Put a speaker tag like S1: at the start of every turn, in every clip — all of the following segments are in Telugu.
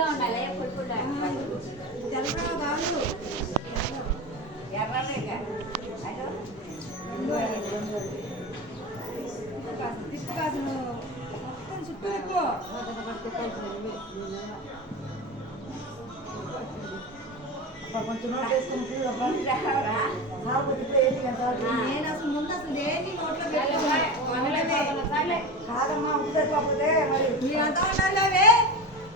S1: పులుపుగా ఉండాలి పులుపుగా
S2: కాదు తిప్పు నేను అసలు ముందు అసలు దేన్ని నోట్లో పెట్టుకోవాలి
S3: కాదమ్మా ఉద్దరిపోతే మరి
S2: మీరంతా ఉండాలి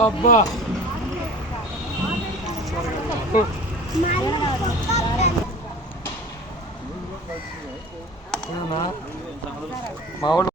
S4: అబ్బా
S5: మళ్ళీ పక్క ఫ్రంట్
S4: మా వాళ్ళు